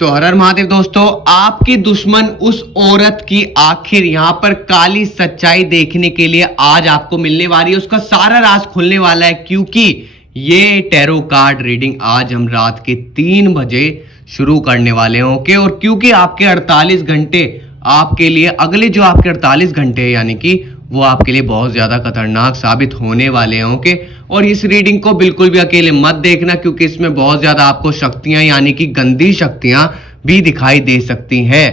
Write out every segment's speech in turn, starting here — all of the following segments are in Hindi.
तो हर हर महादेव दोस्तों, आपकी दुश्मन उस औरत की आखिर यहां पर काली सच्चाई देखने के लिए आज आपको मिलने वाली है। उसका सारा राज खुलने वाला है, क्योंकि ये टैरो कार्ड रीडिंग आज हम रात के 3 बजे शुरू करने वाले हैं। ओके, और क्योंकि आपके 48 घंटे आपके लिए, अगले जो आपके 48 घंटे हैं, यानी कि वो आपके लिए बहुत ज्यादा खतरनाक साबित होने वाले हैं। ओके, और इस रीडिंग को बिल्कुल भी अकेले मत देखना, क्योंकि इसमें बहुत ज्यादा आपको शक्तियां, यानी कि गंदी शक्तियां भी दिखाई दे सकती हैं।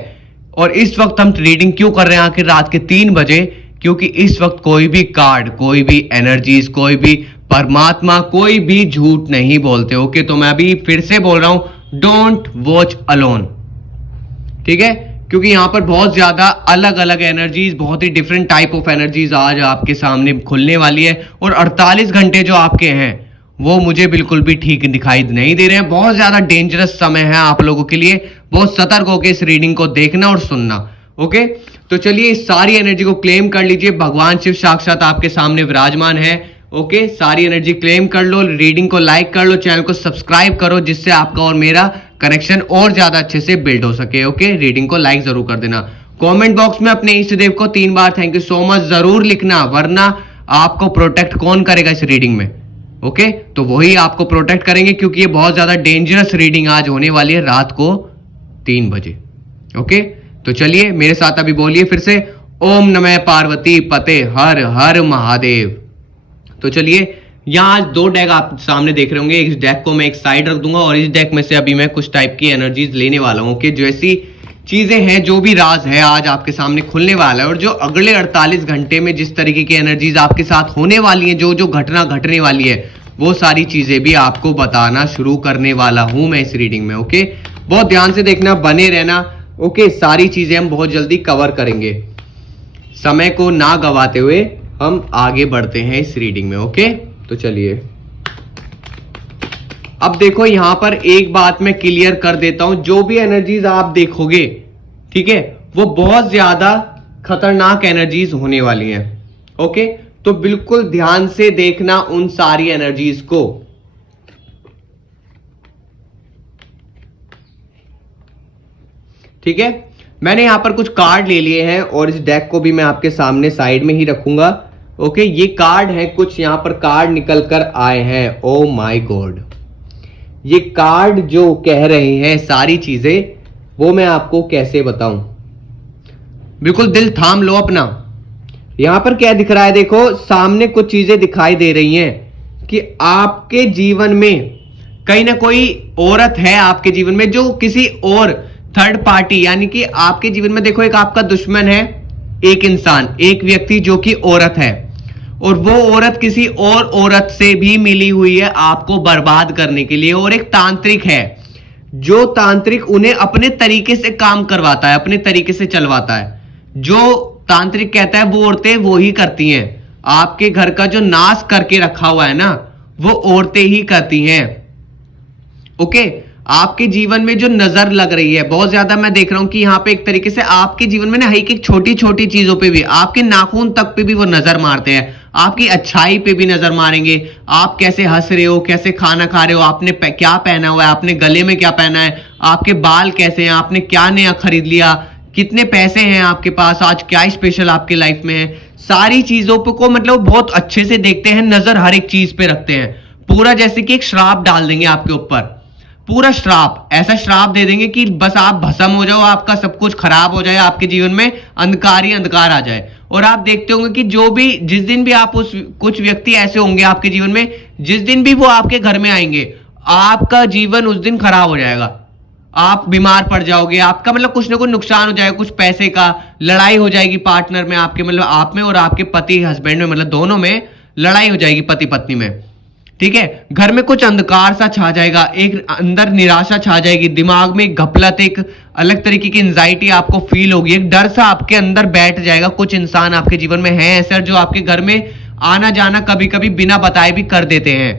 और इस वक्त हम रीडिंग क्यों कर रहे हैं आखिर रात के 3 बजे? क्योंकि इस वक्त कोई भी कार्ड, कोई भी एनर्जीज, कोई भी परमात्मा, कोई भी झूठ नहीं बोलते। ओके, तो मैं अभी फिर से बोल रहा हूं, डोंट वॉच अलोन। ठीक है, क्योंकि यहां पर बहुत ज्यादा अलग अलग एनर्जीज, बहुत ही डिफरेंट टाइप ऑफ एनर्जीज आज आपके सामने खुलने वाली है। और 48 घंटे जो आपके हैं वो मुझे बिल्कुल भी ठीक दिखाई नहीं दे रहे हैं। बहुत ज्यादा डेंजरस समय है आप लोगों के लिए। बहुत सतर्क होकर इस रीडिंग को देखना और सुनना। ओके, तो चलिए इस सारी एनर्जी को क्लेम कर लीजिए। भगवान शिव साक्षात आपके सामने विराजमान है। ओके, सारी एनर्जी क्लेम कर लो, रीडिंग को लाइक कर लो, चैनल को सब्सक्राइब करो, जिससे आपका और मेरा कनेक्शन और ज्यादा अच्छे से बिल्ड हो सके। ओके, रीडिंग को लाइक जरूर कर देना। कमेंट बॉक्स में अपने इष्ट देव को 3 बार थैंक यू सो मच जरूर लिखना, वरना आपको प्रोटेक्ट कौन करेगा इस रीडिंग में? ओके, तो वही आपको प्रोटेक्ट करेंगे, क्योंकि ये बहुत ज्यादा डेंजरस रीडिंग आज होने वाली है रात को 3 बजे। ओके, तो चलिए मेरे साथ अभी बोलिए फिर से, ओम नमः पार्वती पते हर हर महादेव। तो चलिए, यहाँ आज 2 डेक आप सामने देख रहे होंगे। इस डेक को मैं एक साइड रख दूंगा और इस डेक में से अभी मैं कुछ टाइप की एनर्जीज लेने वाला हूँ कि जो ऐसी चीजें हैं, जो भी राज है आज आपके सामने खुलने वाला है। और जो अगले 48 घंटे में जिस तरीके की एनर्जीज आपके साथ होने वाली हैं, जो जो घटना घटने वाली है, वो सारी चीजें भी आपको बताना शुरू करने वाला हूं मैं इस रीडिंग में। ओके, बहुत ध्यान से देखना, बने रहना। ओके, सारी चीजें हम बहुत जल्दी कवर करेंगे। समय को ना गवाते हुए हम आगे बढ़ते हैं इस रीडिंग में। ओके, तो चलिए अब देखो, यहां पर एक बात मैं क्लियर कर देता हूं, जो भी एनर्जीज आप देखोगे, ठीक है, वो बहुत ज्यादा खतरनाक एनर्जीज होने वाली हैं। ओके, तो बिल्कुल ध्यान से देखना उन सारी एनर्जीज को। ठीक है, मैंने यहां पर कुछ कार्ड ले लिए हैं और इस डेक को भी मैं आपके सामने साइड में ही रखूंगा। ओके, ये कार्ड है, कुछ यहां पर कार्ड निकल कर आए हैं। ओ माय गॉड, ये कार्ड जो कह रहे हैं सारी चीजें, वो मैं आपको कैसे बताऊं? बिल्कुल दिल थाम लो अपना। यहां पर क्या दिख रहा है? देखो, सामने कुछ चीजें दिखाई दे रही हैं कि आपके जीवन में कहीं ना कोई औरत है आपके जीवन में, जो किसी और थर्ड पार्टी, यानी कि आपके जीवन में देखो, एक आपका दुश्मन है, एक इंसान, एक व्यक्ति जो कि औरत है, और वो औरत किसी और औरत से भी मिली हुई है आपको बर्बाद करने के लिए। और एक तांत्रिक है, जो तांत्रिक उन्हें अपने तरीके से काम करवाता है, अपने तरीके से चलवाता है। जो तांत्रिक कहता है वो औरतें वो ही करती हैं। आपके घर का जो नाश करके रखा हुआ है ना, वो औरतें ही करती हैं। ओके, आपके जीवन में जो नजर लग रही है बहुत ज्यादा, मैं देख रहा हूं कि यहां पे एक तरीके से आपके जीवन में ना एक छोटी छोटी चीजों पे भी, आपके नाखून तक पे भी वो नजर मारते हैं। आपकी अच्छाई पे भी नजर मारेंगे। आप कैसे हंस रहे हो, कैसे खाना खा रहे हो, आपने क्या पहना हुआ है, आपने गले में क्या पहना है, आपके बाल कैसे हैं, आपने क्या नया खरीद लिया, कितने पैसे हैं आपके पास, आज क्या स्पेशल आपके लाइफ में है, सारी चीजों को मतलब बहुत अच्छे से देखते हैं, नजर हर एक चीज पे रखते हैं। पूरा जैसे कि एक श्राप डाल देंगे आपके ऊपर, पूरा श्राप, ऐसा श्राप दे देंगे कि बस आप भस्म हो जाओ, आपका सब कुछ खराब हो जाए, आपके जीवन में अंधकार ही अंधकार आ जाए। और आप देखते होंगे कि जो भी, जिस दिन भी आप कुछ व्यक्ति ऐसे होंगे आपके जीवन में, जिस दिन भी वो आपके घर में आएंगे, आपका जीवन उस दिन खराब हो जाएगा। आप बीमार पड़ जाओगे, आपका मतलब कुछ ना कुछ नुकसान हो जाएगा, कुछ पैसे का, लड़ाई हो जाएगी पार्टनर में आपके, मतलब आप में और आपके पति हस्बैंड में, मतलब दोनों में लड़ाई हो जाएगी, पति पत्नी में। ठीक है, घर में कुछ अंधकार सा छा जाएगा, एक अंदर निराशा छा जाएगी, दिमाग में एक घपलत, एक अलग तरीके की एंजाइटी आपको फील होगी, एक डर सा आपके अंदर बैठ जाएगा। कुछ इंसान आपके जीवन में है ऐसे जो आपके घर में आना जाना कभी कभी बिना बताए भी कर देते हैं,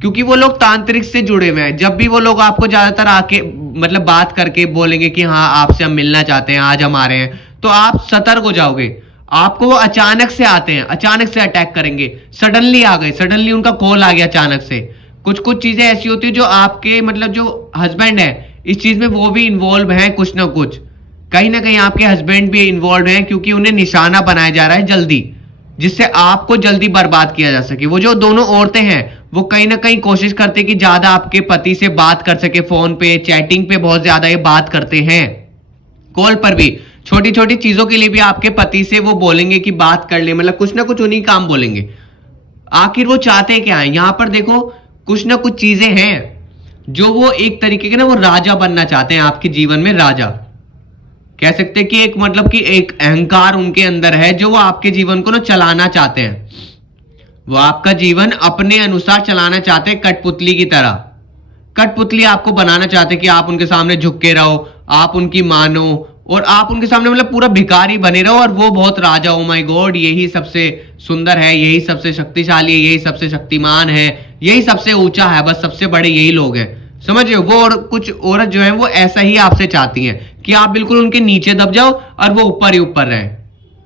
क्योंकि वो लोग तांत्रिक से जुड़े हुए हैं। जब भी वो लोग आपको ज्यादातर आके मतलब बात करके बोलेंगे कि हाँ आपसे हम मिलना चाहते हैं, आज हम आ रहे हैं, तो आप सतर्क हो जाओगे। आपको वो अचानक से आते हैं, अचानक से अटैक करेंगे, सडनली आ गए, सडनली उनका कॉल आ गया अचानक से। कुछ कुछ चीजें ऐसी होती है जो आपके मतलब जो हस्बैंड है, इस चीज में वो भी इन्वॉल्व है कुछ ना कुछ, कहीं ना कहीं आपके हस्बैंड भी इन्वॉल्व हैं, क्योंकि उन्हें निशाना बनाया जा रहा है जल्दी, जिससे आपको जल्दी बर्बाद किया जा सके। वो जो दोनों औरतें हैं वो कहीं ना कहीं कोशिश करते कि ज्यादा आपके पति से बात कर सके, फोन पे चैटिंग पे बहुत ज्यादा ये बात करते हैं, कॉल पर भी छोटी छोटी चीजों के लिए भी आपके पति से वो बोलेंगे कि बात कर ले, मतलब कुछ ना कुछ उन्हीं काम बोलेंगे। आखिर वो चाहते क्या है? यहां पर देखो कुछ ना कुछ चीजें हैं जो वो एक तरीके के ना वो राजा बनना चाहते हैं आपके जीवन में, राजा कह सकते हैं कि एक मतलब कि एक अहंकार उनके अंदर है जो वो आपके जीवन को ना चलाना चाहते हैं। वो आपका जीवन अपने अनुसार चलाना चाहते हैं, कठपुतली की तरह। कठपुतली आपको बनाना चाहते हैं कि आप उनके सामने झुक के रहो, आप उनकी मानो और आप उनके सामने मतलब पूरा भिखारी बने रहो और वो बहुत राजा। ओ माय गॉड, यही सबसे सुंदर है, यही सबसे शक्तिशाली है, यही सबसे शक्तिमान है, यही सबसे ऊंचा है, बस सबसे बड़े यही लोग हैं। समझ रहे हो? वो और कुछ औरत जो है वो ऐसा ही आपसे चाहती हैं कि आप बिल्कुल उनके नीचे दब जाओ और वो ऊपर ही ऊपर रहे।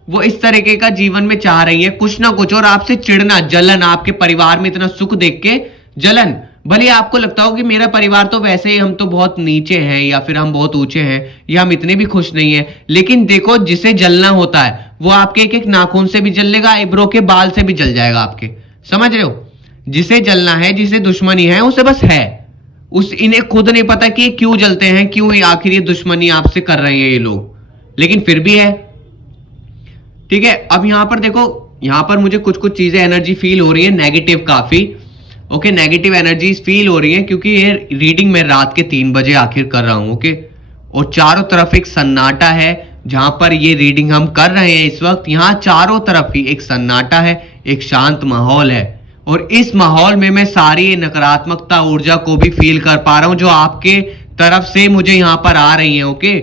वो इस तरीके का जीवन में चाह रही है कुछ ना कुछ, और आपसे चिढ़ना, जलन, आपके परिवार में इतना सुख देख के जलन। भले आपको लगता हो कि मेरा परिवार तो वैसे ही, हम तो बहुत नीचे हैं या फिर हम बहुत ऊंचे हैं या हम इतने भी खुश नहीं है, लेकिन देखो जिसे जलना होता है वो आपके एक एक नाखून से भी जल लेगा, आईब्रो के बाल से भी जल जाएगा आपके। समझ रहे हो? जिसे जलना है, जिसे दुश्मनी है, उसे बस है, उस इन्हें खुद नहीं पता कि ये क्यों जलते हैं, क्यों आखिर ये दुश्मनी आपसे कर रहे हैं ये लोग, लेकिन फिर भी है। ठीक है, अब यहां पर देखो, यहां पर मुझे कुछ कुछ चीजें एनर्जी फील हो रही है नेगेटिव काफी। ओके, नेगेटिव एनर्जी फील हो रही है क्योंकि ये रीडिंग मैं रात के 3 बजे आखिर कर रहा हूं। ओके, और चारों तरफ एक सन्नाटा है जहां पर ये रीडिंग हम कर रहे हैं इस वक्त। यहां चारों तरफ ही एक सन्नाटा है, एक शांत माहौल है, और इस माहौल में मैं सारी नकारात्मकता ऊर्जा को भी फील कर पा रहा हूं जो आपके तरफ से मुझे यहां पर आ रही है। ओके,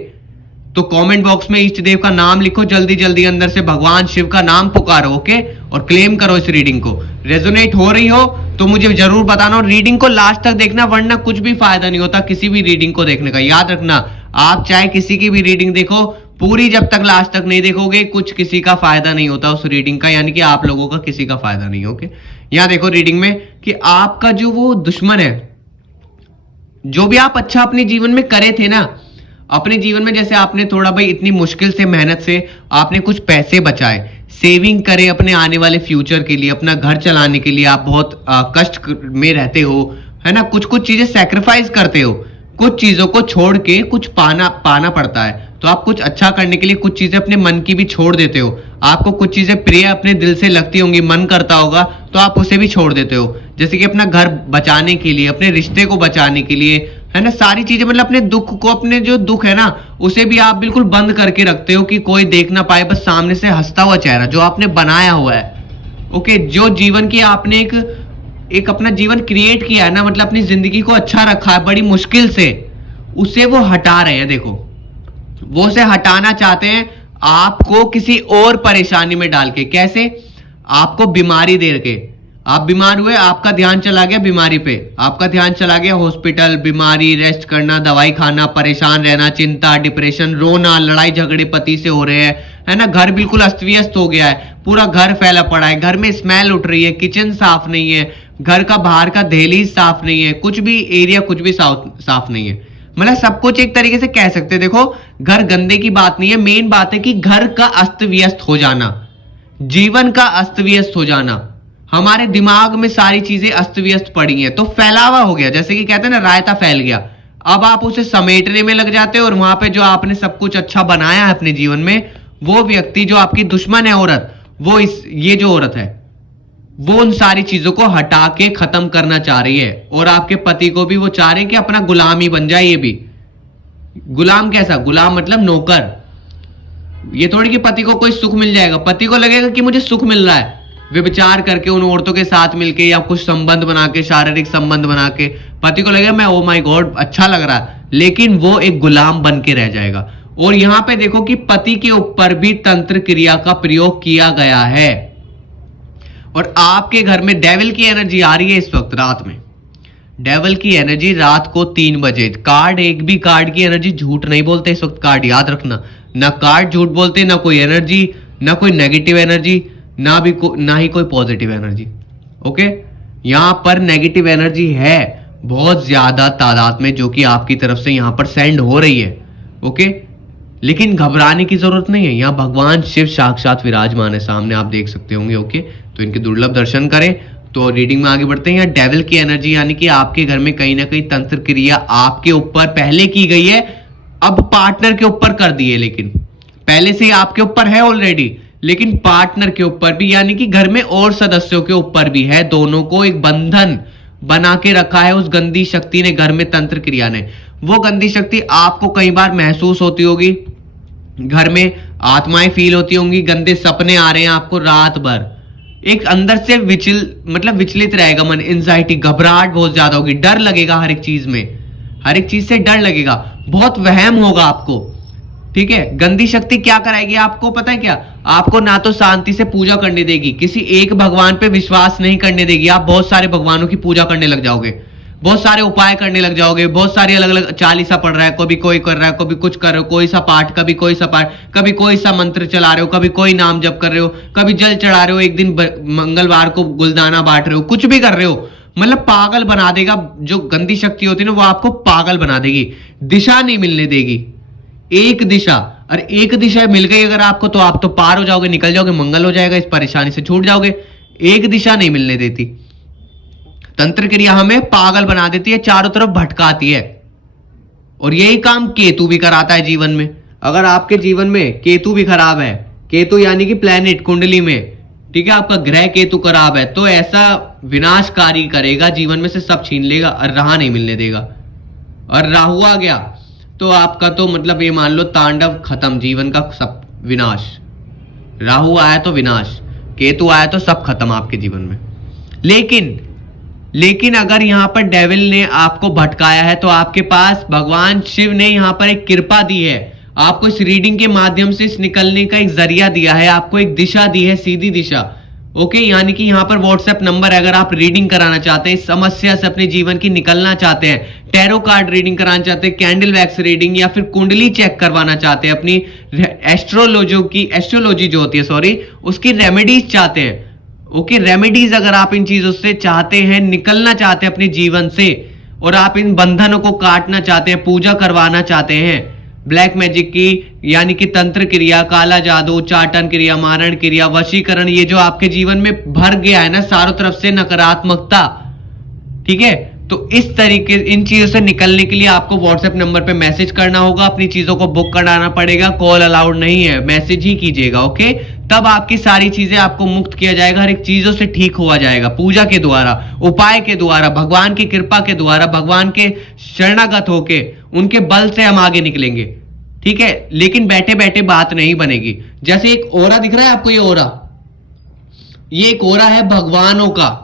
तो कमेंट बॉक्स में इष्ट देव का नाम लिखो, जल्दी जल्दी अंदर से भगवान शिव का नाम पुकारो। ओके, और क्लेम करो इस रीडिंग को। रेजोनेट हो रही हो तो मुझे जरूर बताना, और रीडिंग को लास्ट तक देखना, वरना कुछ भी फायदा नहीं होता किसी भी रीडिंग को देखने का। याद रखना, आप चाहे किसी की भी रीडिंग देखो, पूरी जब तक लास्ट तक नहीं देखोगे कुछ किसी का फायदा नहीं होता उस रीडिंग का, यानी कि आप लोगों का किसी का फायदा नहीं। ओके, यहां देखो रीडिंग में कि आपका जो वो दुश्मन है, जो भी आप अच्छा अपने जीवन में करे थे ना, अपने जीवन में जैसे आपने थोड़ा भाई इतनी मुश्किल से मेहनत से आपने कुछ पैसे बचाए, सेविंग करे अपने आने वाले फ्यूचर के लिए, अपना घर चलाने के लिए आप बहुत कष्ट में रहते हो, है ना, कुछ कुछ चीजें सैक्रिफाइस करते हो, कुछ चीजों को छोड़ के कुछ पाना पड़ता है। तो आप कुछ अच्छा करने के लिए कुछ चीजें अपने मन की भी छोड़ देते हो। आपको कुछ चीजें प्रिय अपने दिल से लगती होंगी, मन करता होगा तो आप उसे भी छोड़ देते हो, जैसे कि अपना घर बचाने के लिए, अपने रिश्ते को बचाने के लिए, है ना, सारी चीजें, मतलब अपने दुख को, अपने जो दुख है ना उसे भी आप बिल्कुल बंद करके रखते हो कि कोई देख ना पाए, बस सामने से हंसता हुआ चेहरा जो आपने बनाया हुआ है। ओके, जो जीवन की आपने एक अपना जीवन क्रिएट किया है ना, मतलब अपनी जिंदगी को अच्छा रखा है बड़ी मुश्किल से, उसे वो हटा रहे हैं। देखो, वो उसे हटाना चाहते हैं आपको किसी और परेशानी में डाल के। कैसे? आपको बीमारी दे के, आप बीमार हुए, आपका ध्यान चला गया बीमारी पे, आपका ध्यान चला गया हॉस्पिटल, बीमारी, रेस्ट करना, दवाई खाना, परेशान रहना, चिंता, डिप्रेशन, रोना, लड़ाई झगड़े पति से हो रहे हैं, है ना, घर बिल्कुल अस्त व्यस्त हो गया है, पूरा घर फैला पड़ा है, घर में स्मेल उठ रही है, किचन साफ नहीं है, घर का बाहर का दहलीज साफ नहीं है, कुछ भी एरिया कुछ भी साफ नहीं है, मतलब सब कुछ एक तरीके से कह सकते हैं। देखो, घर गंदे की बात नहीं है, मेन बात है कि घर का अस्त व्यस्त हो जाना, जीवन का अस्त व्यस्त हो जाना, हमारे दिमाग में सारी चीजें अस्त व्यस्त पड़ी हैं, तो फैलावा हो गया, जैसे कि कहते हैं ना रायता फैल गया। अब आप उसे समेटने में लग जाते हो, और वहां पे जो आपने सब कुछ अच्छा बनाया है अपने जीवन में, वो व्यक्ति जो आपकी दुश्मन है औरत, वो ये जो औरत है वो उन सारी चीजों को हटा के खत्म करना चाह रही है, और आपके पति को भी वो चाह रहे हैं कि अपना गुलाम ही बन जाए। ये भी गुलाम कैसा? गुलाम मतलब नौकर। ये थोड़ी कि पति को कोई सुख मिल जाएगा, पति को लगेगा कि मुझे सुख मिल रहा है, वे विचार करके उन औरतों के साथ मिलके या कुछ संबंध बना के, शारीरिक संबंध बना के, पति को लगेगा मैं, ओ माय गॉड अच्छा लग रहा है, लेकिन वो एक गुलाम बन के रह जाएगा। और यहां पे देखो कि पति के ऊपर भी तंत्र क्रिया का प्रयोग किया गया है, और आपके घर में डेविल की एनर्जी आ रही है इस वक्त रात में। डेविल की एनर्जी रात को 3 बजे। कार्ड, एक भी कार्ड की एनर्जी झूठ नहीं बोलते इस वक्त, कार्ड याद रखना, ना कार्ड झूठ बोलते, ना कोई एनर्जी, ना कोई नेगेटिव एनर्जी, ना ही कोई पॉजिटिव एनर्जी। ओके, यहां पर नेगेटिव एनर्जी है, बहुत ज्यादा तादाद में, जो कि आपकी तरफ से यहां पर सेंड हो रही है। ओके, लेकिन घबराने की जरूरत नहीं है, यहाँ भगवान शिव साक्षात विराजमान है, सामने आप देख सकते होंगे। ओके, तो इनके दुर्लभ दर्शन करें। तो रीडिंग में आगे बढ़ते हैं। यहाँ डेविल की एनर्जी, यानी कि आपके घर में कहीं ना कहीं तंत्र क्रिया आपके ऊपर पहले की गई है, अब पार्टनर के ऊपर कर दी है, लेकिन पहले से ही आपके ऊपर है ऑलरेडी, लेकिन पार्टनर के ऊपर भी, यानी कि घर में और सदस्यों के ऊपर भी है। दोनों को एक बंधन बना के रखा है उस गंदी शक्ति ने, घर में तंत्र क्रिया ने। वो गंदी शक्ति आपको कई बार महसूस होती होगी, घर में आत्माएं फील होती होंगी, गंदे सपने आ रहे हैं आपको रात भर, एक अंदर से विचलित रहेगा मन, एंजाइटी, घबराहट बहुत ज्यादा होगी, डर लगेगा हर एक चीज में, हर एक चीज से डर लगेगा, बहुत वहम होगा आपको। ठीक है, गंदी शक्ति क्या कराएगी आपको पता है क्या? आपको ना तो शांति से पूजा करने देगी, किसी एक भगवान पे विश्वास नहीं करने देगी, आप बहुत सारे भगवानों की पूजा करने लग जाओगे, बहुत सारे उपाय करने लग जाओगे, बहुत सारे अलग अलग चालीसा पढ़ रहा है, कभी कोई कर रहा है, कभी कुछ कर रहे हो, कोई सा पाठ, कभी कोई सा पाठ, कभी कोई सा मंत्र चला रहे हो, कभी कोई नाम जप कर रहे हो, कभी जल चढ़ा रहे हो, एक दिन मंगलवार को गुलदाना बांट रहे हो, कुछ भी कर रहे हो, मतलब पागल बना देगा। जो गंदी शक्ति होती है ना, वो आपको पागल बना देगी, दिशा नहीं मिलने देगी, एक दिशा। और एक दिशा मिल गई अगर आपको, तो आप तो पार हो जाओगे, निकल जाओगे, मंगल हो जाएगा, इस परेशानी से छूट जाओगे। एक दिशा नहीं मिलने देती, तंत्र क्रिया हमें पागल बना देती है, चारों तरफ भटकाती है। और यही काम केतु भी कराता है जीवन में। अगर आपके जीवन में केतु भी खराब है, केतु यानी कि प्लेनेट कुंडली में, ठीक है, आपका ग्रह केतु खराब है, तो ऐसा विनाशकारी करेगा, जीवन में से सब छीन लेगा और राह नहीं मिलने देगा। और राहु आ गया तो आपका तो मतलब ये मान लो तांडव खत्म, जीवन का सब विनाश। राहु आया तो विनाश, केतु आया तो सब खत्म आपके जीवन में। लेकिन अगर यहां पर डेविल ने आपको भटकाया है, तो आपके पास भगवान शिव ने यहां पर एक कृपा दी है, आपको इस रीडिंग के माध्यम से इस निकलने का एक जरिया दिया है, आपको एक दिशा दी है, सीधी दिशा। ओके, यानी कि यहां पर व्हाट्सएप नंबर है, अगर आप रीडिंग कराना चाहते हैं, इस समस्या से अपने जीवन की निकलना चाहते हैं, टैरो कार्ड रीडिंग कराना चाहते हैं, कैंडल वैक्स रीडिंग, या फिर कुंडली चेक करवाना चाहते हैं, अपनी एस्ट्रोलॉजी जो होती है, सॉरी, उसकी रेमेडीज चाहते हैं। ओके, रेमेडीज अगर आप इन चीजों से चाहते हैं, निकलना चाहते हैं अपने जीवन से, और आप इन बंधनों को काटना चाहते हैं, पूजा करवाना चाहते हैं ब्लैक मैजिक की, यानी कि तंत्र क्रिया, काला जादू, चाटन क्रिया, मारण क्रिया, वशीकरण, ये जो आपके जीवन में भर गया है ना चारों तरफ से नकारात्मकता, ठीक है, तो इस तरीके इन चीजों से निकलने के लिए आपको व्हाट्सएप नंबर पे मैसेज करना होगा, अपनी चीजों को बुक कराना पड़ेगा, कॉल अलाउड नहीं है, मैसेज ही कीजिएगा। ओके, तब आपकी सारी चीजें आपको मुक्त किया जाएगा, हर एक चीजों से ठीक हुआ जाएगा, पूजा के द्वारा, उपाय के द्वारा, भगवान की कृपा के द्वारा, भगवान के शरणागत होके उनके बल से हम आगे निकलेंगे। ठीक है, लेकिन बैठे बैठे बात नहीं बनेगी। जैसे एक ओरा दिख रहा है आपको, ये ओरा, ये एक ओरा है भगवानों का,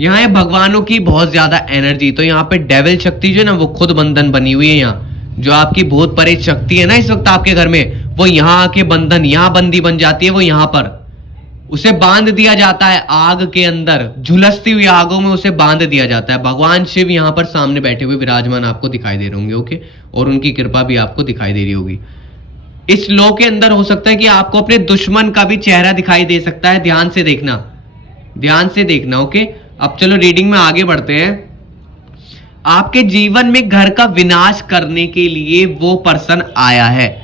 यहाँ है भगवानों की बहुत ज्यादा एनर्जी। तो यहाँ पे डेविल शक्ति जो है ना, वो खुद बंधन बनी हुई है। यहाँ जो आपकी भूत प्रेत शक्ति है ना इस वक्त आपके घर में, वो यहाँ आके बंधन, यहाँ बंदी बन जाती है, वो यहाँ पर उसे बांध दिया जाता है, आग के अंदर झुलसती हुई आगों में उसे बांध दिया जाता है। भगवान शिव यहाँ पर सामने बैठे हुए विराजमान आपको दिखाई दे रहे होंगे। ओके, और उनकी कृपा भी आपको दिखाई दे रही होगी। इस लॉ के अंदर हो सकता है कि आपको अपने दुश्मन का भी चेहरा दिखाई दे सकता है, ध्यान से देखना, ध्यान से देखना। ओके, अब चलो रीडिंग में आगे बढ़ते हैं। आपके जीवन में घर का विनाश करने के लिए वो पर्सन आया है।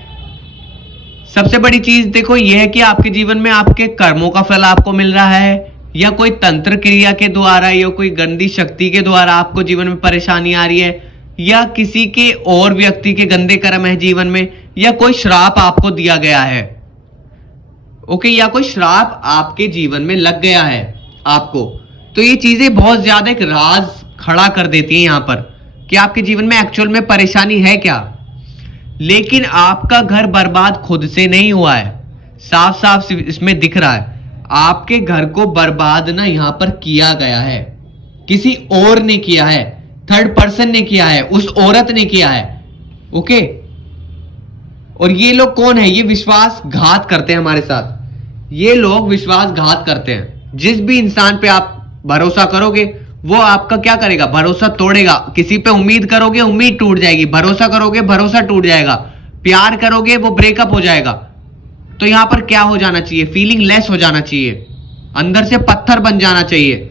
सबसे बड़ी चीज देखो यह है कि आपके जीवन में आपके कर्मों का फल आपको मिल रहा है, या कोई तंत्र क्रिया के द्वारा, या कोई गंदी शक्ति के द्वारा आपको जीवन में परेशानी आ रही है, या किसी के और व्यक्ति के गंदे कर्म है जीवन में, या कोई श्राप आपको दिया गया है। ओके, या कोई श्राप आपके जीवन में लग गया है आपको। तो ये चीजें बहुत ज्यादा एक राज खड़ा कर देती हैं यहां पर कि आपके जीवन में एक्चुअल में परेशानी है क्या। लेकिन आपका घर बर्बाद खुद से नहीं हुआ है, साफ साफ इसमें दिख रहा है। आपके घर को बर्बाद ना यहां पर किया गया है, किसी और ने किया है, थर्ड पर्सन ने किया है, उस औरत ने किया है। ओके, और ये लोग कौन है? ये विश्वासघात करते हैं हमारे साथ। ये लोग विश्वासघात करते हैं। जिस भी इंसान पे आप भरोसा करोगे वो आपका क्या करेगा? भरोसा तोड़ेगा। किसी पे उम्मीद करोगे, उम्मीद टूट जाएगी। भरोसा करोगे, भरोसा टूट जाएगा। प्यार करोगे, वो ब्रेकअप हो जाएगा। तो यहां पर क्या हो जाना चाहिए? फीलिंग लेस हो जाना चाहिए, अंदर से पत्थर बन जाना चाहिए।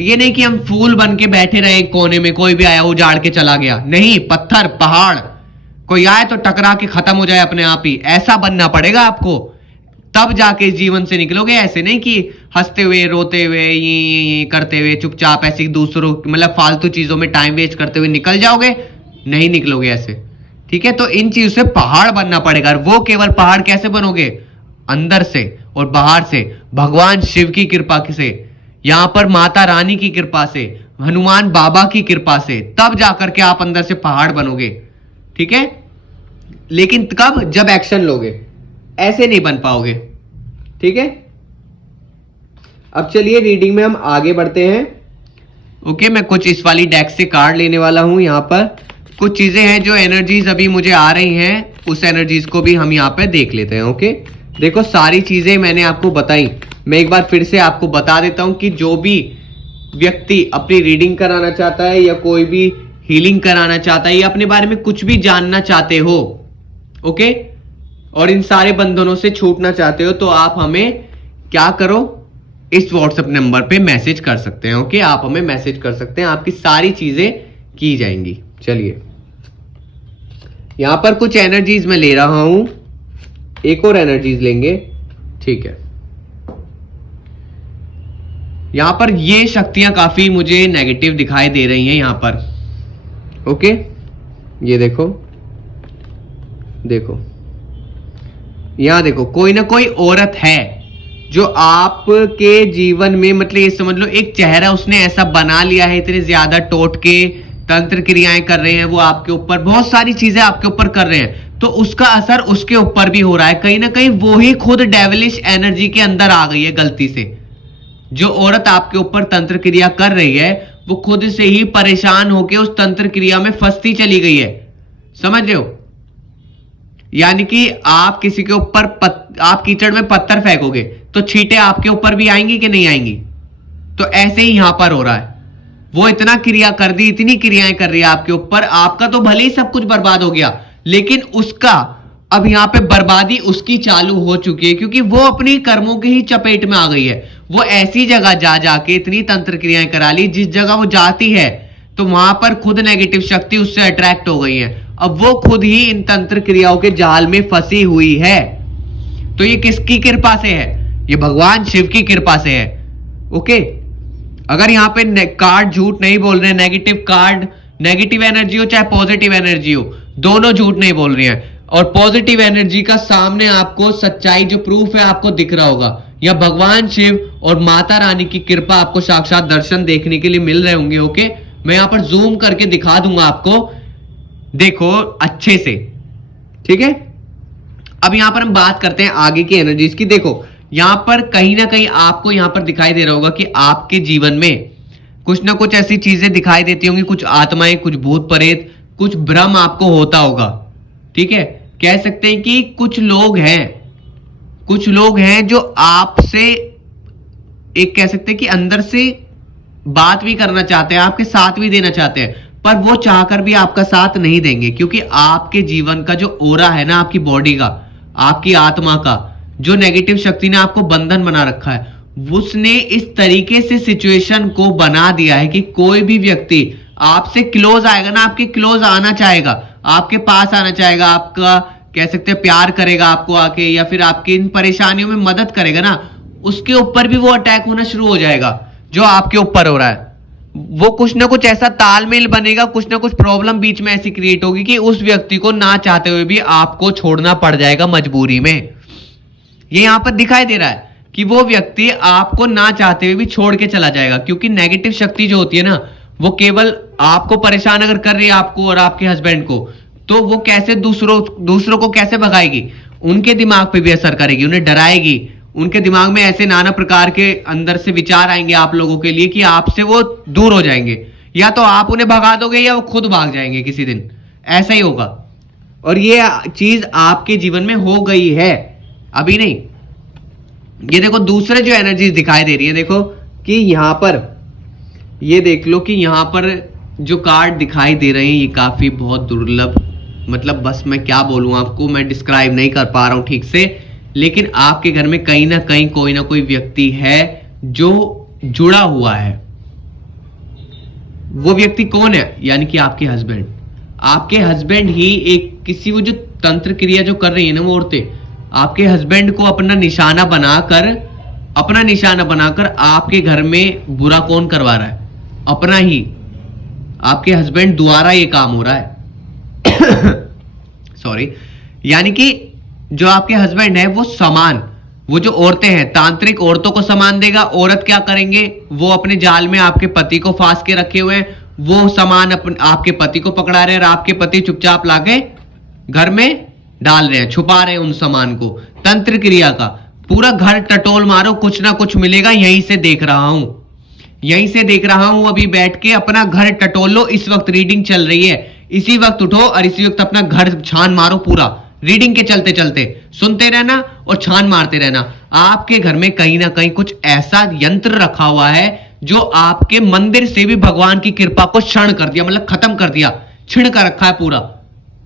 ये नहीं कि हम फूल बन के बैठे रहे एक कोने में, कोई भी आया उजाड़ के चला गया, नहीं, पत्थर पहाड़ कोई आए तो टकरा के खत्म हो जाए अपने आप ही, ऐसा बनना पड़ेगा आपको, तब जाके इस जीवन से निकलोगे। ऐसे नहीं कि हंसते हुए रोते हुए ये करते हुए चुपचाप ऐसे दूसरों मतलब फालतू चीजों में टाइम वेस्ट करते हुए निकल जाओगे, नहीं निकलोगे ऐसे, ठीक है। तो इन चीजों से पहाड़ बनना पड़ेगा, और वो केवल पहाड़ कैसे बनोगे, अंदर से और बाहर से, भगवान शिव की कृपा से, यहां पर माता रानी की कृपा से, हनुमान बाबा की कृपा से, तब जाकर के आप अंदर से पहाड़ बनोगे, ठीक है। लेकिन कब, जब एक्शन लोगे, ऐसे नहीं बन पाओगे, ठीक है। अब चलिए रीडिंग में हम आगे बढ़ते हैं। ओके, मैं कुछ इस वाली डेक से कार्ड लेने वाला हूं। यहां पर कुछ चीजें हैं जो एनर्जीज अभी मुझे आ रही हैं, उस एनर्जीज को भी हम यहां पे देख लेते हैं। ओके, देखो सारी चीजें मैंने आपको बताई, मैं एक बार फिर से आपको बता देता हूं कि जो भी व्यक्ति अपनी रीडिंग कराना चाहता है या कोई भी हीलिंग कराना चाहता है या अपने बारे में कुछ भी जानना चाहते हो, ओके, और इन सारे बंधनों से छूटना चाहते हो, तो आप हमें क्या करो, इस व्हाट्सएप नंबर पे मैसेज कर सकते हैं। ओके, आप हमें मैसेज कर सकते हैं, आपकी सारी चीजें की जाएंगी। चलिए, यहां पर कुछ एनर्जीज मैं ले रहा हूं, एक और एनर्जीज लेंगे, ठीक है। यहां पर ये शक्तियां काफी मुझे नेगेटिव दिखाई दे रही हैं यहां पर। ओके, ये देखो, देखो यहां देखो, कोई ना कोई औरत है जो आपके जीवन में, मतलब ये समझ लो एक चेहरा उसने ऐसा बना लिया है, इतने ज्यादा टोटके तंत्र क्रियाएं कर रहे हैं वो आपके ऊपर, बहुत सारी चीजें आपके ऊपर कर रहे हैं, तो उसका असर उसके ऊपर भी हो रहा है। कहीं ना कहीं वो ही खुद डेविलिश एनर्जी के अंदर आ गई है गलती से। जो औरत आपके ऊपर तंत्र क्रिया कर रही है वो खुद से ही परेशान होकर उस तंत्र क्रिया में फंसती चली गई है, समझ रहे हो। यानी कि आप किसी के ऊपर आप कीचड़ में पत्थर फेंकोगे तो छींटे आपके ऊपर भी आएंगी कि नहीं आएंगी, तो ऐसे ही यहां पर हो रहा है। वो इतना क्रिया कर दी, इतनी क्रियाएं कर रही है आपके ऊपर, आपका तो भले ही सब कुछ बर्बाद हो गया, लेकिन उसका अब यहां पे बर्बादी उसकी चालू हो चुकी है, क्योंकि वो अपनी कर्मों के ही चपेट में आ गई है। वो ऐसी जगह जा जाके इतनी तंत्र क्रियाएं करा ली, जिस जगह वो जाती है तो वहां पर खुद नेगेटिव शक्ति उससे अट्रैक्ट हो गई है। अब वो खुद ही इन तंत्र क्रियाओं के जाल में फंसी हुई है। तो ये किसकी कृपा से है, ये भगवान शिव की कृपा से है। ओके, अगर यहां पे कार्ड झूठ नहीं बोल रहे, नेगेटिव कार्ड, नेगेटिव एनर्जी हो चाहे पॉजिटिव एनर्जी हो, दोनों झूठ नहीं बोल रही है। और पॉजिटिव एनर्जी का सामने आपको सच्चाई जो प्रूफ है आपको दिख रहा होगा, या भगवान शिव और माता रानी की कृपा आपको साक्षात दर्शन देखने के लिए मिल रहे होंगे। ओके, मैं यहां पर जूम करके दिखा दूंगा आपको, देखो अच्छे से, ठीक है। अब यहां पर हम बात करते हैं आगे की एनर्जीज की। देखो यहां पर कहीं ना कहीं आपको यहां पर दिखाई दे रहा होगा कि आपके जीवन में कुछ ना कुछ ऐसी चीजें दिखाई देती होंगी, कुछ आत्माएं, कुछ भूत प्रेत, कुछ भ्रम आपको होता होगा, ठीक है। कह सकते हैं कि कुछ लोग हैं जो आपसे एक कह सकते हैं कि अंदर से बात भी करना चाहते हैं, आपके साथ भी देना चाहते हैं, पर वो चाहकर भी आपका साथ नहीं देंगे, क्योंकि आपके जीवन का जो ओरा है ना, आपकी बॉडी का, आपकी आत्मा का, जो नेगेटिव शक्ति ने आपको बंधन बना रखा है, उसने इस तरीके से सिचुएशन को बना दिया है कि कोई भी व्यक्ति आपसे क्लोज आएगा ना, आपके क्लोज आना चाहेगा, आपके पास आना चाहेगा, आपका कह सकते हैं प्यार करेगा आपको आके, या फिर आपकी इन परेशानियों में मदद करेगा ना, उसके ऊपर भी वो अटैक होना शुरू हो जाएगा जो आपके ऊपर हो रहा है। वो कुछ ना कुछ ऐसा तालमेल बनेगा, कुछ ना कुछ प्रॉब्लम बीच में ऐसी क्रिएट होगी कि उस व्यक्ति को ना चाहते हुए भी आपको छोड़ना पड़ जाएगा मजबूरी में। ये यहां पर दिखाई दे रहा है कि वो व्यक्ति आपको ना चाहते हुए भी छोड़ के चला जाएगा, क्योंकि नेगेटिव शक्ति जो होती है ना, वो केवल आपको परेशान अगर कर रही है, आपको और आपके हस्बैंड को, तो वो कैसे दूसरों को कैसे भगाएगी, उनके दिमाग पे भी असर करेगी, उन्हें डराएगी, उनके दिमाग में ऐसे नाना प्रकार के अंदर से विचार आएंगे आप लोगों के लिए कि आपसे वो दूर हो जाएंगे, या तो आप उन्हें भगा दोगे या वो खुद भाग जाएंगे किसी दिन, ऐसा ही होगा। और ये चीज आपके जीवन में हो गई है, अभी नहीं। ये देखो दूसरे जो एनर्जीज दिखाई दे रही है, देखो कि यहां पर ये देख लो कि यहां पर जो कार्ड दिखाई दे रहे हैं ये काफी बहुत दुर्लभ, मतलब बस मैं क्या बोलूं आपको, मैं डिस्क्राइब नहीं कर पा रहा हूं ठीक से, लेकिन आपके घर में कहीं ना कहीं कोई ना कोई व्यक्ति है जो जुड़ा हुआ है, वो व्यक्ति कौन है? यानी कि आपके हस्बैंड। आपके हस्बैंड ही एक किसी वो जो तंत्र क्रिया जो कर रही है ना वो औरतें, आपके हस्बैंड को अपना निशाना बनाकर आपके घर में बुरा कौन करवा रहा है? अपना ही आपके हस्बैंड द्वारा ये काम हो रहा है। सॉरी। यानी कि जो आपके हस्बैंड है वो सामान, वो जो औरतें हैं तांत्रिक औरतों को सामान देगा। औरत क्या करेंगे? वो अपने जाल में आपके पति को फांस के रखे हुए हैं, वो सामान आपके पति को पकड़ा रहे हैं और आपके पति चुपचाप लाके घर में डाल रहे हैं, छुपा रहे हैं उन सामान को। तंत्र क्रिया का पूरा घर टटोल मारो, कुछ ना कुछ मिलेगा। यहीं से देख रहा हूं अभी बैठ के। अपना घर टटोल लो। इस वक्त रीडिंग चल रही है, इसी वक्त उठो और इसी वक्त अपना घर छान मारो पूरा। रीडिंग के चलते चलते सुनते रहना और छान मारते रहना। आपके घर में कहीं ना कहीं कुछ ऐसा यंत्र रखा हुआ है जो आपके मंदिर से भी भगवान की कृपा को क्षण कर दिया, मतलब खत्म कर दिया, छिड़ कर रखा है पूरा।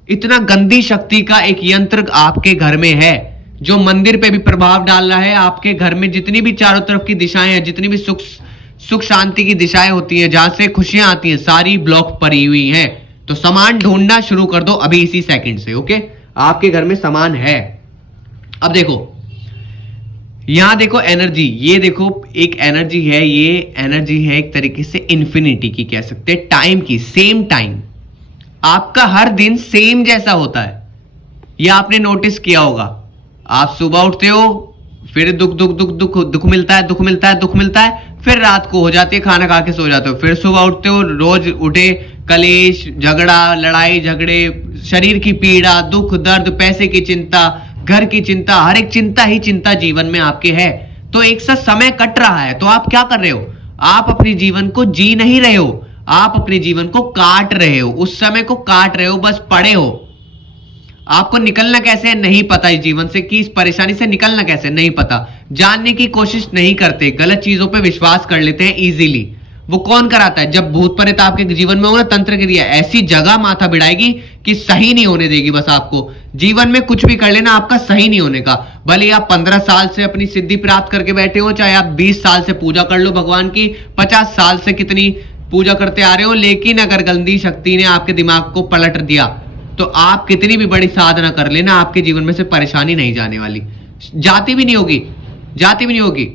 इतना गंदी शक्ति का एक यंत्र आपके घर में है जो मंदिर पे भी प्रभाव डाल रहा है। आपके घर में जितनी भी चारों तरफ की दिशाएं हैं, जितनी भी सुख शांति की दिशाएं होती हैं, जहां से खुशियां आती हैं, सारी ब्लॉक पड़ी हुई हैं। तो सामान ढूंढना शुरू कर दो अभी इसी सेकंड से। ओके, आपके घर में सामान है। अब देखो यहां देखो एनर्जी, ये देखो एक एनर्जी है, ये एनर्जी है एक तरीके से इंफिनिटी की, कह सकते हैं टाइम की। सेम टाइम आपका हर दिन सेम जैसा होता है, यह आपने नोटिस किया होगा। आप सुबह उठते हो, फिर दुख मिलता है, फिर रात को हो जाती है, खाना खा के सो जाते हो, फिर सुबह उठते हो, रोज उठे कलेश, झगड़ा, लड़ाई झगड़े, शरीर की पीड़ा, दुख दर्द, पैसे की चिंता, घर की चिंता, हर एक चिंता ही चिंता जीवन में आपके है। तो एक साथ समय कट रहा है, तो आप क्या कर रहे हो? आप अपने जीवन को जी नहीं रहे हो, आप अपने जीवन को काट रहे हो, उस समय को काट रहे हो, बस पड़े हो। आपको निकलना कैसे है नहीं पता इस जीवन से, कि इस परेशानी से निकलना कैसे नहीं पता, जानने की कोशिश नहीं करते, गलत चीजों पे विश्वास कर लेते हैं इजीली। वो कौन कराता है? जब भूत प्रेत आपके जीवन में हो ना, तंत्र क्रिया ऐसी जगह माथा भिड़ाएगी कि सही नहीं होने देगी। बस आपको जीवन में कुछ भी कर लेना, आपका सही नहीं होने का। भले आप 15 साल से अपनी सिद्धि प्राप्त करके बैठे हो, चाहे आप 20 साल से पूजा कर लो भगवान की, 50 साल से कितनी पूजा करते आ रहे हो, लेकिन अगर गंदी शक्ति ने आपके दिमाग को पलट दिया तो आप कितनी भी बड़ी साधना कर लेना, आपके जीवन में से परेशानी नहीं जाने वाली, जाती भी नहीं होगी।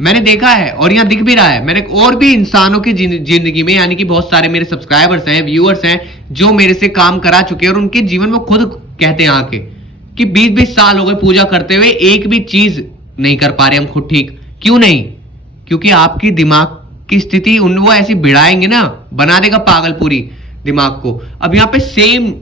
मैंने देखा है और यहां दिख भी रहा है। मैंने और भी इंसानों की जिंदगी में, यानी कि बहुत सारे मेरे सब्सक्राइबर्स हैं, व्यूअर्स हैं जो मेरे से काम करा चुके हैं और उनके जीवन में खुद कहते हैं आके कि 20-20 साल हो गए पूजा करते हुए, एक भी चीज नहीं कर पा रहे हम खुद ठीक। क्यों नहीं? क्योंकि आपकी दिमाग की स्थिति वो ऐसी भिड़ाएंगे ना, बना देगा पागल पूरी दिमाग को। अब यहाँ पे सेम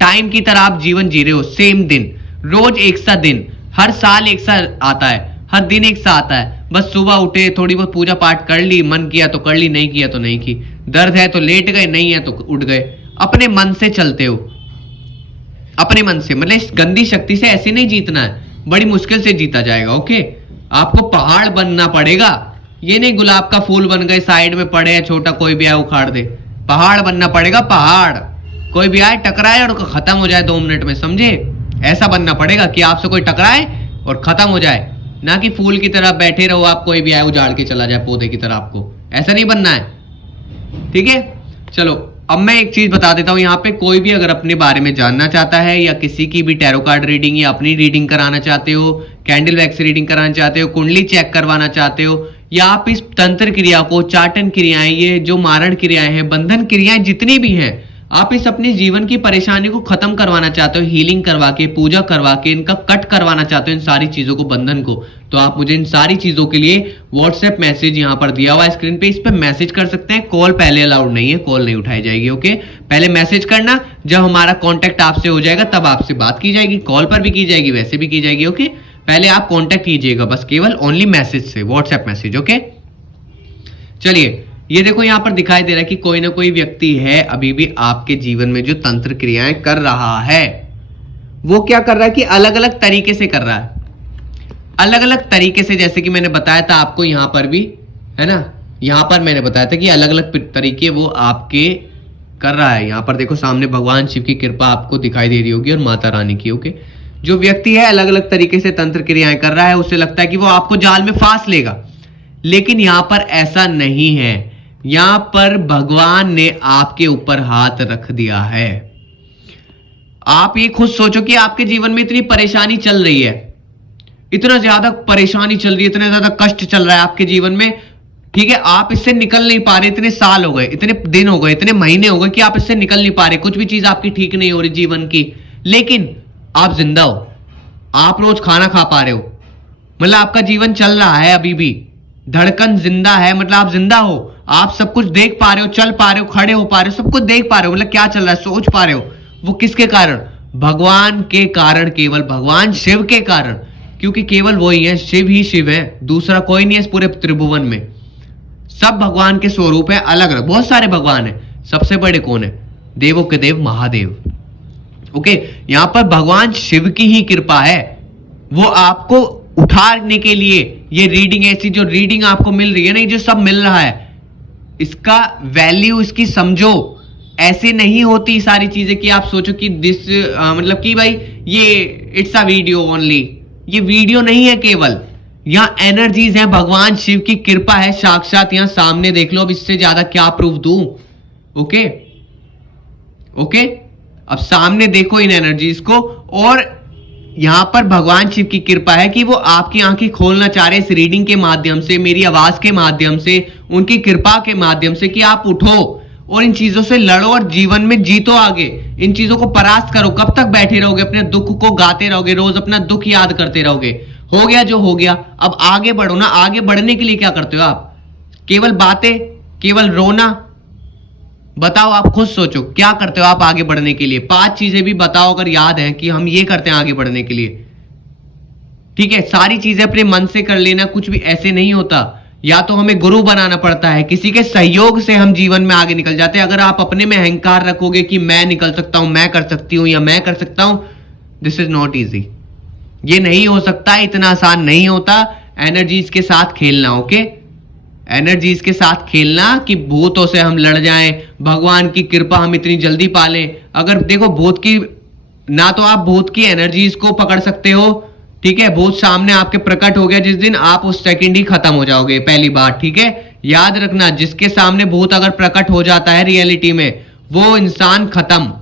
टाइम की तरह आप जीवन जी रहे हो, सेम दिन, रोज एक सा दिन, हर साल एक सा आता है, हर दिन एक सा आता है। बस सुबह उठे, थोड़ी बहुत पूजा पाठ कर ली, मन किया तो कर ली, नहीं किया तो नहीं की, दर्द है तो लेट गए, नहीं है तो उठ गए। अपने मन से चलते हो, अपने मन से, मतलब इस गंदी शक्ति से ऐसे नहीं जीतना है, बड़ी मुश्किल से जीता जाएगा। ओके, आपको पहाड़ बनना पड़ेगा, ये नहीं गुलाब का फूल बन गए साइड में पड़े हैं, छोटा कोई भी आए उखाड़ दे। पहाड़ बनना पड़ेगा, पहाड़। कोई भी आए टकराए और खत्म हो जाए 2 मिनट में, समझे? ऐसा बनना पड़ेगा कि आपसे कोई टकराए और खत्म हो जाए, ना कि फूल की तरह बैठे रहो आप, कोई भी आए उजाड़ के चला जाए पौधे की तरह। आपको ऐसा नहीं बनना है, ठीक है? चलो अब मैं एक चीज बता देता हूं, यहाँ पे कोई भी अगर अपने बारे में जानना चाहता है या किसी की भी टैरो कार्ड रीडिंग या अपनी रीडिंग कराना चाहते हो, कैंडल वैक्स रीडिंग कराना चाहते हो, कुंडली चेक करवाना चाहते हो, या आप इस तंत्र क्रिया को, चाटन क्रियाएं, ये जो मारण क्रियाएं हैं, बंधन क्रियाएं जितनी भी हैं, आप इस अपने जीवन की परेशानी को खत्म करवाना चाहते हो, हीलिंग करवा के, पूजा करवा के, इनका कट करवाना चाहते हो, इन सारी चीजों को, बंधन को, तो आप मुझे इन सारी चीजों के लिए व्हाट्सएप मैसेज यहां पर दिया हुआ है स्क्रीन पे, इस पे मैसेज कर सकते हैं। कॉल पहले अलाउड नहीं है, कॉल नहीं उठाई जाएगी। ओके, पहले मैसेज करना, जब हमारा कॉन्टेक्ट आपसे हो जाएगा तब आपसे बात की जाएगी, कॉल पर भी की जाएगी, वैसे भी की जाएगी। ओके, पहले आप कॉन्टेक्ट कीजिएगा बस, केवल ओनली मैसेज से, व्हाट्सएप मैसेज। ओके, चलिए ये देखो यहां पर दिखाई दे रहा है कि कोई ना कोई व्यक्ति है अभी भी आपके जीवन में जो तंत्र क्रियाएं कर रहा है। वो क्या कर रहा है कि अलग अलग तरीके से कर रहा है, अलग अलग तरीके से, जैसे कि मैंने बताया था आपको यहां पर भी, है ना, यहां पर मैंने बताया था कि अलग अलग तरीके वो आपके कर रहा है। यहां पर देखो सामने भगवान शिव की कृपा आपको दिखाई दे रही होगी और माता रानी की। ओके, जो व्यक्ति है अलग अलग तरीके से तंत्र क्रियाएं कर रहा है, उसे लगता है कि वो आपको जाल में फांस लेगा, लेकिन यहां पर ऐसा नहीं है। यहां पर भगवान ने आपके ऊपर हाथ रख दिया है। आप ये खुद सोचो कि आपके जीवन में इतनी परेशानी चल रही है, इतना ज्यादा परेशानी चल रही है, इतना ज्यादा कष्ट चल रहा है आपके जीवन में, ठीक है, आप इससे निकल नहीं पा रहे, इतने साल हो गए, इतने दिन हो गए, इतने महीने हो गए कि आप इससे निकल नहीं पा रहे, कुछ भी चीज आपकी ठीक नहीं हो रही जीवन की, लेकिन आप जिंदा हो, आप रोज खाना खा पा रहे हो, मतलब आपका जीवन चल रहा है, अभी भी धड़कन जिंदा है, मतलब आप जिंदा हो, आप सब कुछ देख पा रहे हो, चल पा रहे हो, खड़े हो पा रहे हो, सब कुछ देख पा रहे हो, मतलब क्या चल रहा है सोच पा रहे हो। वो किसके कारण? भगवान के कारण, केवल भगवान शिव के कारण, क्योंकि केवल वही है, शिव ही शिव है, दूसरा कोई नहीं है इस पूरे त्रिभुवन में। सब भगवान के स्वरूप है, अलग अलग, बहुत सारे भगवान है, सबसे बड़े कौन है? देवों के देव महादेव। ओके, यहां पर भगवान शिव की ही कृपा है, वो आपको उठाने के लिए ये रीडिंग, ऐसी जो रीडिंग आपको मिल रही है ना, जो सब मिल रहा है, इसका वैल्यू इसकी समझो। ऐसे नहीं होती सारी चीजें कि आप सोचो कि मतलब कि भाई ये इट्स अ वीडियो ओनली, ये वीडियो नहीं है केवल, यहां एनर्जीज हैं, भगवान शिव की कृपा है साक्षात, यहां सामने देख लो, अब इससे ज्यादा क्या प्रूफ दूं? ओके ओके, अब सामने देखो इन एनर्जीज को, और यहां पर भगवान शिव की कृपा है कि वो आपकी आंखें खोलना चाह रहे हैं इस रीडिंग के माध्यम से, मेरी आवाज के माध्यम से, उनकी कृपा के माध्यम से, कि आप उठो और इन चीजों से लड़ो और जीवन में जीतो आगे, इन चीजों को परास्त करो। कब तक बैठे रहोगे, अपने दुख को गाते रहोगे, रोज अपना दुख याद करते रहोगे? हो गया जो हो गया, अब आगे बढ़ो ना। आगे बढ़ने के लिए क्या करते हो आप? केवल बातें, केवल रोना? बताओ, आप खुद सोचो क्या करते हो आप आगे बढ़ने के लिए? 5 चीजें भी बताओ अगर याद है कि हम ये करते हैं आगे बढ़ने के लिए, ठीक है? सारी चीजें अपने मन से कर लेना, कुछ भी ऐसे नहीं होता, या तो हमें गुरु बनाना पड़ता है, किसी के सहयोग से हम जीवन में आगे निकल जाते हैं। अगर आप अपने में अहंकार रखोगे कि मैं निकल सकता हूं, मैं कर सकती हूं या मैं कर सकता हूं, दिस इज नॉट इजी, ये नहीं हो सकता, इतना आसान नहीं होता। एनर्जीज के साथ खेलना, ओके, एनर्जीज के साथ खेलना कि भूतों से हम लड़ जाएं, भगवान की कृपा हम इतनी जल्दी पालें। अगर देखो, भूत की ना तो आप भूत की एनर्जीज को पकड़ सकते हो, ठीक है? भूत सामने आपके प्रकट हो गया जिस दिन, आप उस सेकंड ही खत्म हो जाओगे, पहली बात, ठीक है? याद रखना, जिसके सामने भूत अगर प्रकट हो जाता है रियलिटी में, वो इंसान खत्म,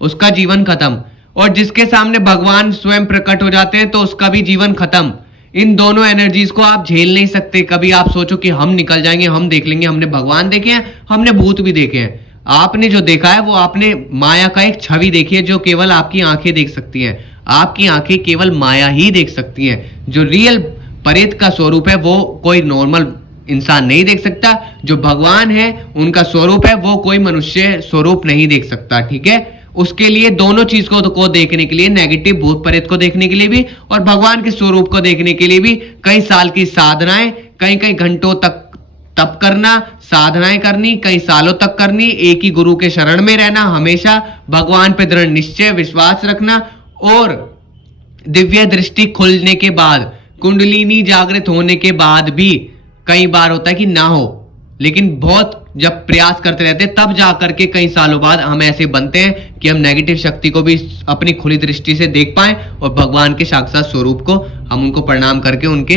उसका जीवन खत्म। और जिसके सामने भगवान स्वयं प्रकट हो जाते हैं तो उसका भी जीवन खत्म। इन दोनों एनर्जीज को आप झेल नहीं सकते। कभी आप सोचो कि हम निकल जाएंगे, हम देख लेंगे, हमने भगवान देखे हैं, हमने भूत भी देखे हैं। आपने जो देखा है वो आपने माया का एक छवि देखी है, जो केवल आपकी आंखें देख सकती हैं। आपकी आंखें केवल माया ही देख सकती हैं। जो रियल प्रेत का स्वरूप है वो कोई नॉर्मल इंसान नहीं देख सकता। जो भगवान है उनका स्वरूप है वो कोई मनुष्य स्वरूप नहीं देख सकता, ठीक है? उसके लिए दोनों चीज को देखने के लिए, नेगेटिव भूत प्रेत को देखने के लिए भी और भगवान के स्वरूप को देखने के लिए भी कई साल की साधनाएं, कई कई घंटों तक तप करना, साधनाएं करनी, कई सालों तक करनी, एक ही गुरु के शरण में रहना, हमेशा भगवान पे दृढ़ निश्चय विश्वास रखना, और दिव्य दृष्टि खुलने के बाद, कुंडलिनी जागृत होने के बाद भी कई बार होता है कि ना हो, लेकिन बहुत जब प्रयास करते रहते हैं तब जाकर के कई सालों बाद हम ऐसे बनते हैं कि हम नेगेटिव शक्ति को भी अपनी खुली दृष्टि से देख पाएं और भगवान के साक्षात स्वरूप को हम उनको प्रणाम करके उनके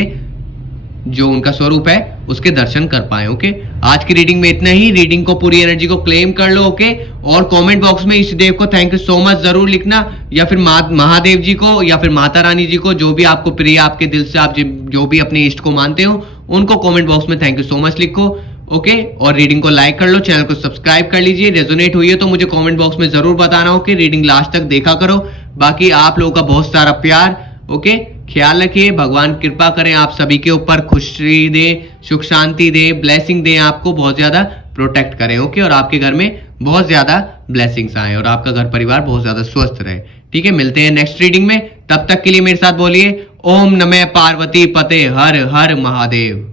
जो उनका स्वरूप है उसके दर्शन कर पाए। ओके, आज की रीडिंग में इतना ही। रीडिंग को, पूरी एनर्जी को क्लेम कर लो। ओके, और कमेंट बॉक्स में इस देव को थैंक यू सो मच जरूर लिखना, या फिर महादेव जी को या फिर माता रानी जी को, जो भी आपको प्रिय, आपके दिल से आप जो भी अपने इष्ट को मानते हो उनको कमेंट बॉक्स में थैंक यू सो मच लिखो। ओके, और रीडिंग को लाइक कर लो, चैनल को सब्सक्राइब कर लीजिए। रेजोनेट हुई है तो मुझे कमेंट बॉक्स में जरूर बताना। ओके, रीडिंग लास्ट तक देखा करो। बाकी आप लोगों का बहुत सारा प्यार। ओके, ख्याल रखिए, भगवान कृपा करें आप सभी के ऊपर, खुशी दे, सुख शांति दे, ब्लेसिंग दे, आपको बहुत ज्यादा प्रोटेक्ट करें। ओके, और आपके घर में बहुत ज्यादा ब्लेसिंग्स आए और आपका घर परिवार बहुत ज्यादा स्वस्थ रहे। ठीक है, मिलते हैं नेक्स्ट रीडिंग में। तब तक के लिए मेरे साथ बोलिए ओम नमः पार्वती पते हर हर महादेव।